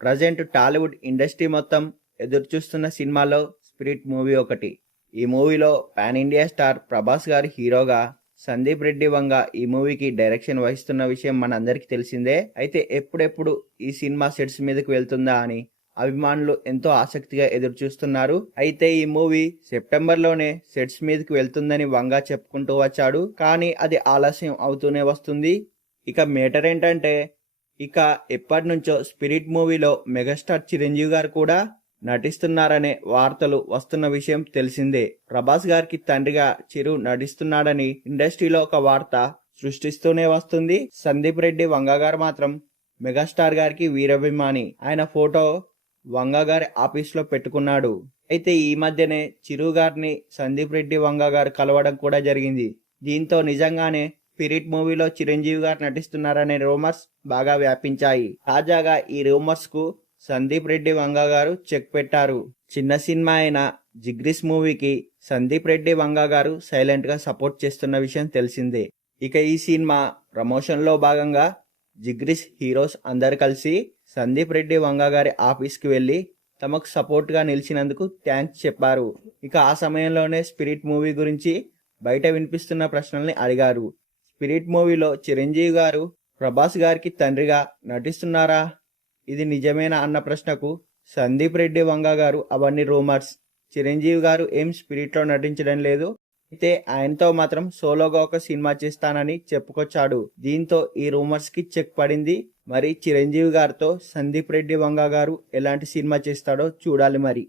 Present Tollywood industry మొత్తం ఎదురుచూస్తున్న సినిమాలో స్పిరిట్ మూవీ ఒకటి. ఈ మూవీలో పాన్ ఇండియా స్టార్ ప్రభాస్ గారి హీరోగా సందీప్ రెడ్డి వంగ ఈ మూవీకి డైరెక్షన్ వహిస్తున్న విషయం మనందరికీ తెలిసిందే. అయితే ఎప్పుడెప్పుడు ఈ సినిమా సెట్స్ మీదకి వెళ్తుందా అని అభిమానులు ఎంతో ఆసక్తిగా ఎదురు చూస్తున్నారు. అయితే ఈ మూవీ సెప్టెంబర్లోనే సెట్స్ మీదకి వెళ్తుందని వంగ చెప్పుకుంటూ వచ్చాడు. కానీ అది ఆలస్యం అవుతూనే వస్తుంది. ఇక మేటర్ ఏంటంటే ఎప్పటి నుంచో స్పిరిట్ మూవీలో మెగాస్టార్ చిరంజీవి గారు కూడా నటిస్తున్నారనే వార్తలు వస్తున్న విషయం తెలిసిందే. ప్రభాస్ గారికి తండ్రిగా చిరు నటిస్తున్నాడని ఇండస్ట్రీలో ఒక వార్త సృష్టిస్తూనే వస్తుంది. సందీప్ రెడ్డి వంగ గారు మాత్రం మెగాస్టార్ గారికి వీరాభిమాని. ఆయన ఫోటో వంగ గారి ఆఫీస్లో పెట్టుకున్నాడు. అయితే ఈ మధ్యనే చిరు గారిని సందీప్ రెడ్డి వంగ గారు కలవడం కూడా జరిగింది. దీంతో నిజంగానే స్పిరిట్ మూవీలో చిరంజీవి గారు నటిస్తున్నారనే రూమర్స్ బాగా వ్యాపించాయి. తాజాగా ఈ రూమర్స్ కు సందీప్ రెడ్డి వంగ గారు చెక్ పెట్టారు. చిన్న సినిమా అయిన జిగ్రీస్ మూవీకి సందీప్ రెడ్డి వంగ గారు సైలెంట్ గా సపోర్ట్ చేస్తున్న విషయం తెలిసిందే. ఇక ఈ సినిమా ప్రమోషన్ లో భాగంగా జిగ్రీస్ హీరోస్ అందరు కలిసి సందీప్ రెడ్డి వంగ గారి ఆఫీస్కి వెళ్లి తమకు సపోర్ట్ గా నిలిచినందుకు థ్యాంక్స్ చెప్పారు. ఇక ఆ సమయంలోనే స్పిరిట్ మూవీ గురించి బయట వినిపిస్తున్న ప్రశ్నల్ని అడిగారు. స్పిరిట్ మూవీలో చిరంజీవి గారు ప్రభాస్ గారికి తండ్రిగా నటిస్తున్నారా, ఇది నిజమేనా అన్న ప్రశ్నకు సందీప్ రెడ్డి వంగ గారు అవన్నీ రూమర్స్, చిరంజీవి గారు ఏం స్పిరిట్లో నటించడం లేదు, అయితే ఆయనతో మాత్రం సోలోగా ఒక సినిమా చేస్తానని చెప్పుకొచ్చాడు. దీంతో ఈ రూమర్స్ కి చెక్ పడింది. మరి చిరంజీవి గారితో సందీప్ రెడ్డి వంగ గారు ఎలాంటి సినిమా చేస్తాడో చూడాలి మరి.